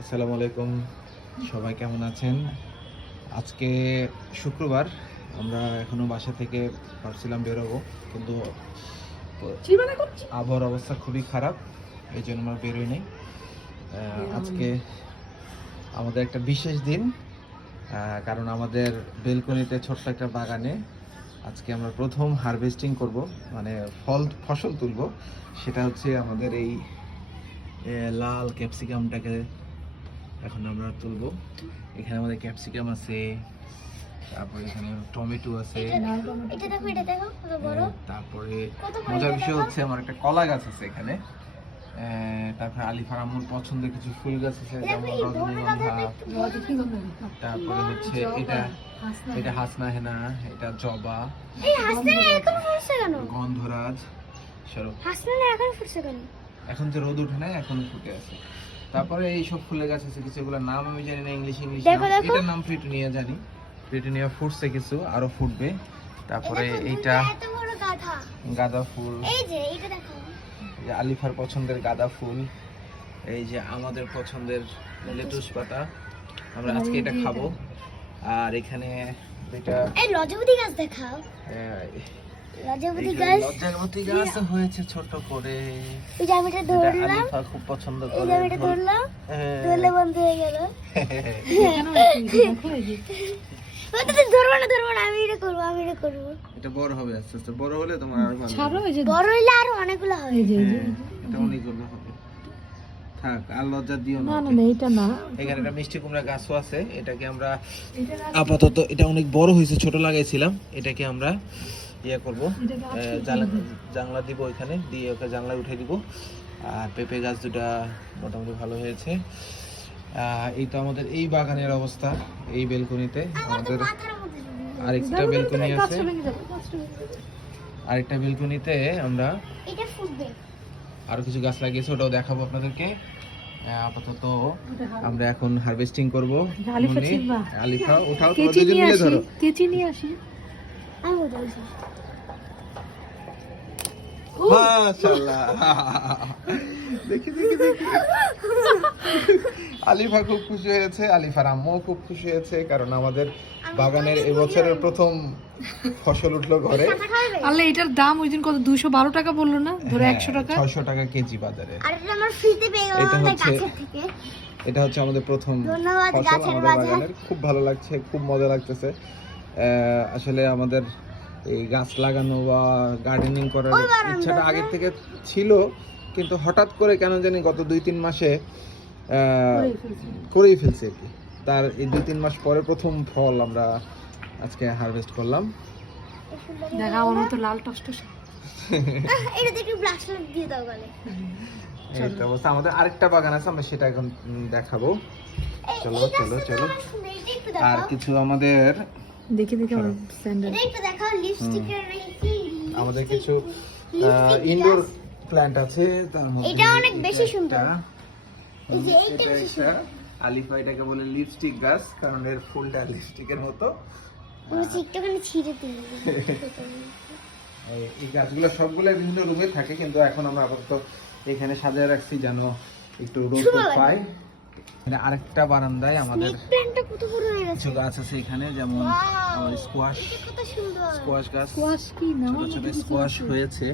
আসসালামু আলাইকুম, সবাই কেমন আছেন? আজকে শুক্রবার। আমরা এখনো বাসা থেকে ভাবছিলাম বেরোবো, কিন্তু আবহাওয়ার অবস্থা খুবই খারাপ, এই জন্য আমরা বেরোই নাই। আজকে আমাদের একটা বিশেষ দিন, কারণ আমাদের বেলকনিতে ছোট্ট একটা বাগানে আজকে আমরা প্রথম হারভেস্টিং করব, মানে ফসল তুলব। সেটা হচ্ছে আমাদের এই লাল ক্যাপসিকামটাকে এখন আমরা তুলবো। এখানে আমাদের ক্যাপসিকাম আছে, তারপরে এখানে টমেটো আছে, তারপরে মজার বিষয় হচ্ছে আমার একটা কলা গাছ আছে এখানে। তারপরে আলিফার আম্মুর পছন্দের কিছু ফুল গাছ আছে, যেমন রজনীগন্ধা, তারপরে হচ্ছে এটা হাসনা হেনা, এটা জবা, গন্ধরাজ। এখন যে রোদ উঠে না, এখন ফুটে আছে। তারপরে এই সব ফুলের গাছ আছে কিছু, এগুলোর নাম আমি জানি না, ইংলিশ এটার নাম প্রিটুনিয়া জানি। প্রিটুনিয়া ফুটছে কিছু, আরো ফুটবে। তারপরে এইটা গাঁদা ফুল, এই যে আলিফার পছন্দের গাঁদা ফুল, এই যে আমাদের পছন্দের লেটুস পাতা। আমরা আজকে এটা খাবো। আর এখানে এটা লজ্জাবতী গাছ দেখাও। লজ্জাবতী গাছ হয়েছে ছোট করে। এই যে আমি এটা ধরলাম, আলিফা খুব পছন্দ করে। এই যে আমি এটা ধরলাম, ধরলে বন্ধ হয়ে গেল। ওটা ধরবো না, আমি এটা করব। এটা বড় হবে, আস্তে আস্তে বড় হলে তোমার আরো ভালো ছাড়ো, এই যে বড় হইলে আরো অনেকগুলো হবে। এটা অনেকগুলো হবে। থাক, আর লজ্জা দিও না। না এটা না। এখানে একটা মিষ্টি কুমড়া গাছও আছে, এটাকে আমরা আপাতত, এটা অনেক বড় হয়েছে, ছোট লাগাইছিলাম, এটাকে আমরা ইয়ে করব, জানলা দিব, এখানে দিয়ে ওকে জানলায় উঠে দিব। আর পেঁপে গাছ দুটা মোটামুটি ভালো হয়েছে। এই তো আমাদের এই বাগানের অবস্থা। এই বেলকনিতে আমাদের আরেকটা বেলকনি আছে, আরেকটা বেলকনিতে আমরা এটা ফুটবে, আরো কিছু গাছ লাগিয়েছি, ওটাও দেখাবো আপনাদেরকে। আপাতত আমরা এখন হারভেস্টিং করব। আলিফা উঠাও, তোমরা দুজন মিলে ধরো। কেচি নিয়ে আসি, আমি ধরছি। মাশাআল্লাহ, দেখি দেখি দেখি। আলিফা খুব খুশি হয়েছে, আলিফার আম্মু খুব খুশি হয়েছে, কারণ আমাদের বাগানের এবছরের প্রথম ফসল উঠলো ঘরে। আল্লাহ, এটার দাম ওইদিন কত 212 টাকা বললো না, ধরে 100 টাকা, 600 টাকা কেজি বাজারে। আর এটা আমরা ফ্রিতে পেয়ে গেলাম আমাদের গাছের থেকে। এটা হচ্ছে আমাদের প্রথম ধন্যবাদ ফসল গাছের আমাদের বাগানের। খুব ভালো লাগছে, খুব মজা লাগতেছে। আসলে আমাদের এই গাছ লাগানো বা গার্ডেনিং করার ইচ্ছাটা আগের থেকে ছিল, কিন্তু হঠাৎ করে কেন জানি গত 2-3 মাসে করেই ফেলছে আর কি। তার এই 2-3 মাস পরে প্রথম ফল আমরা আজকে হারভেস্ট করলাম। দেখা আমার তো লাল টসটস। এটা দেখি ব্লাশ দিয়ে দাও গলে। এই তো অবস্থা। আমাদের আরেকটা বাগান আছে, আমরা সেটা এখন দেখাবো। চলো চলো চলো। আর কিছু আমাদের দেখি আমার স্যান্ডেল, এটা একটু দেখাও, লিপস্টিকের নাকি আমাদের কিছু ইনডোর প্ল্যান্ট আছে, তার মধ্যে এটা অনেক বেশি সুন্দর। এই যে এইটা এটা বেশি একটা আলিফা এটাকে বলে লিপস্টিক গাছ, কারণ এর ফুলটা লিপস্টিকের মতো। পুরো একটুখানি ছিঁড়ে দিই। এই গাছগুলো সবগুলো বিভিন্ন রুমে থাকে, কিন্তু এখন আমরা আপাতত এখানে সাজিয়ে রাখছি যেন একটু রোদ পায়। আরেকটা বারান্দায় আমাদের প্ল্যান্টটা কত বড় হয়ে গেছে। কিছু গাছ আছে এখানে, যেমন আমাদের স্কোয়াশ, কত সুন্দর স্কোয়াশ গাছ, স্কোয়াশ কি নাম, ছোট ছোট স্কোয়াশ হয়েছে,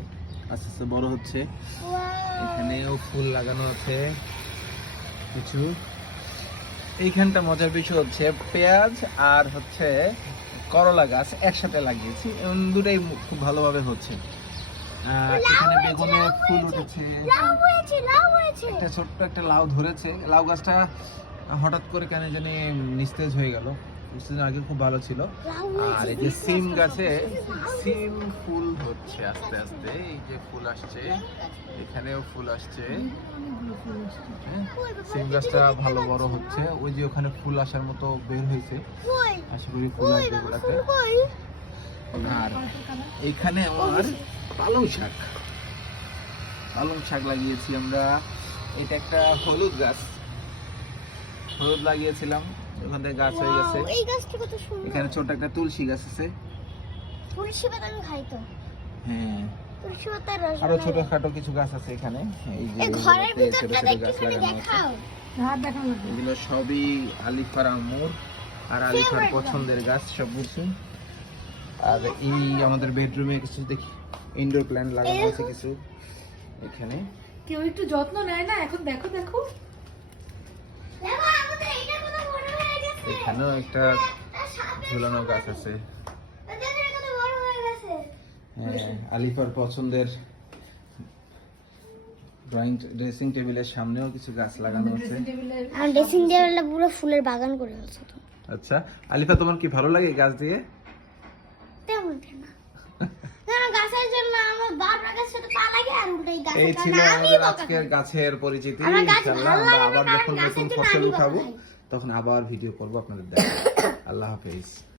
আস্তে আস্তে বড় হচ্ছে। এখানেও ফুল লাগানো আছে কিছু। এইখানটা মজার বিষয় হচ্ছে পেঁয়াজ আর হচ্ছে করলা গাছ একসাথে লাগিয়েছি, এবং দুটাই খুব ভালোভাবে হচ্ছে। এখানে বেগুনের ফুল উঠেছে, লাউ হয়েছে। একটা ছোট্ট একটা লাউ ধরেছে। লাউ গাছটা হঠাৎ করে কেন জানি নিস্তেজ হয়ে গেল, কিছুদিন আগে খুব ভালো ছিল। আর এই যে সিম গাছে সিম ফুল হচ্ছে আস্তে আস্তে, এই যে ফুল আসছে, এখানেও ফুল আসছে। সিম গাছটা ভালো বড় হচ্ছে, ওই যে ওখানে ফুল আসার মতো বের হয়েছে, আশা করি ফুল আসবে ওগুলাতে। আর এইখানে আমার পালং শাক লাগিয়েছি আমরা। এটা একটা হলুদ গাছ, হলুদ লাগিয়েছিলাম, ওখান থেকে গাছ হয়ে গেছে। এই গাছটা কত সুন্দর। এখানে ছোট একটা তুলসী গাছ আছে। তুলসী পাতা আমি খাই তো। হ্যাঁ, তুলসী পাতার রস। আরো ছোটখাটো কিছু গাছ আছে এখানে। এই যে এই ঘরের ছোট ভিতরটা ছোট গাছ একটুখানি লাগানো আছে। দেখাও। হাত দেখানো লাগবে। এগুলো সবই আলিফার আম্মুর আর আলিফার পছন্দের গাছ সব কিছু। আর এই আমাদের বেডরুমে কিছু দেখি ইনডোর প্ল্যান্ট লাগানো আছে কিছু এখানে। কেউ একটু যত্ন নেয় না এখন, দেখো দেখো। দেখো আমাদের এটা কত বড় হয়ে গেছে। এখানেও একটা ঝুলানো গাছ আছে। দেখো এটা কত বড় হয়ে গেছে। হ্যাঁ, আলিফার পছন্দের ড্রেসিং টেবিলের সামনেও কিছু গাছ লাগানো আছে। ড্রেসিং টেবিলে আর ড্রেসিং টেবিলটা পুরো ফুলের বাগান করে ফেলছো তো। আচ্ছা আলিফা, তোমার কি ভালো লাগে এই গাছ দিয়ে? তেমন না। কারণ গাছের জন্য আমার বারবার গাছের সাথে পা লাগে আর উল্টাই গাছের এই ছিল কারণে আমি আমাদের বকা আজকের খাই। গাছের পরিচিতি। আমার গাছ ইনশাআল্লাহ ভালো আমরা লাগে না, আবার কারণ যখন গাছের নতুন জন্য ফসল আমি বকা উঠাবো খাই। তখন আবার ভিডিও করবো আপনাদের দেখাবো। আল্লাহ হাফেজ।